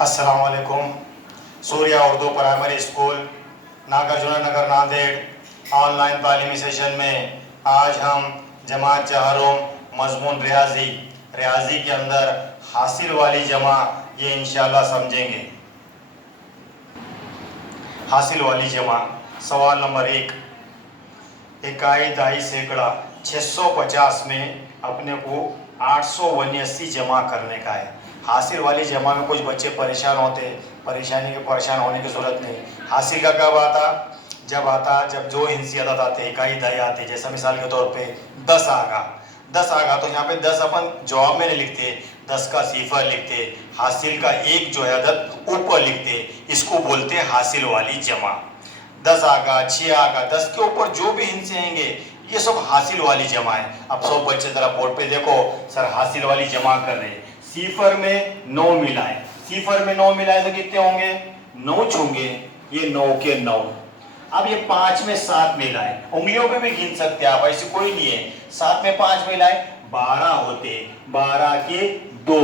अस्सलाम वालेकुम। Surya Urdu primary school Nagarjuna नगर Nanded online तालीमी सेशन में आज हम जमात चहारों मजमून रियाजी के अंदर हासिल वाली जमा ये इंशाल्लाह समझेंगे। हासिल वाली जमा सवाल नंबर 1, इकाई दाई सैकड़ा 650 में अपने को 879 जमा करने का है। हासिल वाली जमा में कुछ बच्चे परेशान परेशान होने की ज़रूरत नहीं। हासिल का कब आता? जब जो हिंसियत आते, इकाई दाई आते। जैसा मिसाल के तौर पे 10 आगा तो यहाँ पे 10 अपन जवाब में नहीं लिखते, 10 का सिफर लिखते, हासिल का एक जो है अदद ऊपर लिखते। इसको बोलते हैं हासिल वाली जमा। 10 आगा, 6 आगा, 10 के ऊपर जो भी हिंसे आएंगे ये सब हासिल वाली जमा है। अब सब बच्चे जरा बोर्ड पे देखो, सर हासिल वाली जमा कर रहे हैं। सिफर में 9 मिलाए तो कितने होंगे? 9 होंगे। ये 9 के 9। अब ये 5 में 7 मिलाए, उंगलियों पे भी गिन सकते हैं आप, ऐसे कोई नहीं है। 7 में 5 मिलाए 12 होते, 12 के 2।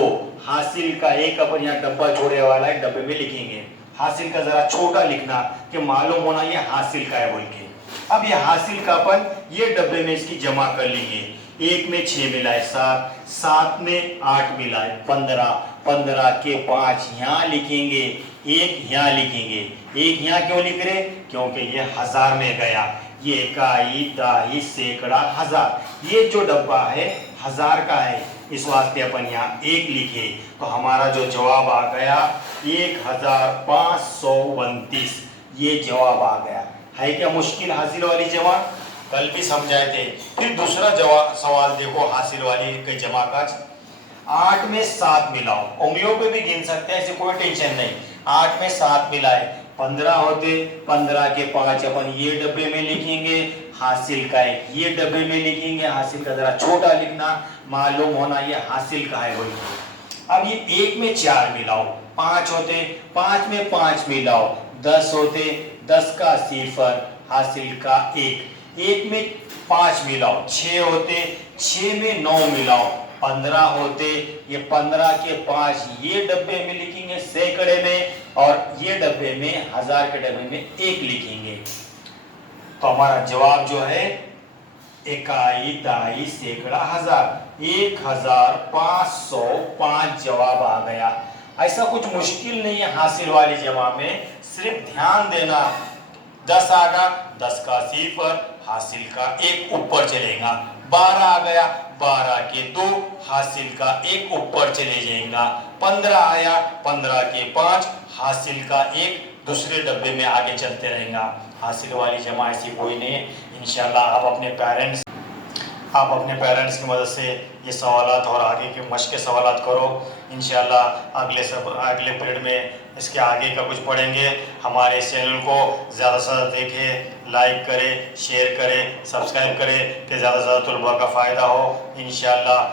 हासिल का एक अपन यहाँ डब्बा छोड़े वाला है, डब्बे में लिखेंगे। हासिल का जरा छोटा लिखना कि मालूम होना ये हासिल का है बोल के। अब ये हासिल का अपन ये डब्बे में इसकी जमा कर लेंगे। 1 में 6 मिलाए 7, 7 में 8 मिलाए 15, 15 के 5 यहाँ लिखेंगे, 1 यहाँ लिखेंगे। 1 यहाँ क्यों लिख रहे? क्योंकि ये हजार में गया। ये इकाई दाई सैकड़ा हजार, ये जो डब्बा है हजार का है, इस वास्ते अपन यहाँ 1 लिखे तो हमारा जो जवाब आ गया 1529। ये जवाब आ गया। है क्या मुश्किल हासिल वाली जमा? कल भी समझाए थे। फिर दूसरा जवाब सवाल देखो हासिल वाली के जमा का। 8 में 7 मिलाओ, उंगलियों पे भी गिन सकते हैं, ऐसे कोई टेंशन नहीं। 8 में 7 मिलाए 15 होते, 15 के 5 अपन ये डब्बे में लिखेंगे, हासिल का एक ये डब्बे में लिखेंगे। हासिल का जरा छोटा लिखना, मालूम होना ये हासिल का है। अब ये 1 में 4 मिलाओ, 5 होते, 5 में 5 मिलाओ 10 होते, 10 का सिफर, हासिल का 1 में 5 मिलाओ 6 होते, 6 में 9 मिलाओ 15 होते। ये 15 के 5 ये डब्बे में लिखेंगे सैकड़े में, और ये डब्बे में हजार के डब्बे में 1 लिखेंगे। तो हमारा जवाब जो है इकाई दाई सैकड़ा हजार, 1505 जवाब आ गया। ऐसा कुछ मुश्किल नहीं है हासिल वाली जमा में, सिर्फ ध्यान देना। 10 आगा, 10 का सिफर, हासिल का 1 ऊपर चलेगा। 12 आ गया, 12 के 2, हासिल का 1 ऊपर चले जाएगा। 15 आया, 15 के 5, हासिल का 1 दूसरे डब्बे में आगे चलते रहेगा। हासिल वाली जमा ऐसी कोई नहीं है। इंशाल्लाह आप अपने पेरेंट्स की मदद से ये सवालात और आगे के मश्क सवालात करो। इंशाल्लाह अगले पीरियड में इसके आगे का कुछ पढ़ेंगे। हमारे चैनल को ज़्यादा से ज़्यादा देखें, लाइक करें, शेयर करें, सब्सक्राइब करें कि ज़्यादा से ज़्यादा तलबा का फ़ायदा हो इंशाल्लाह।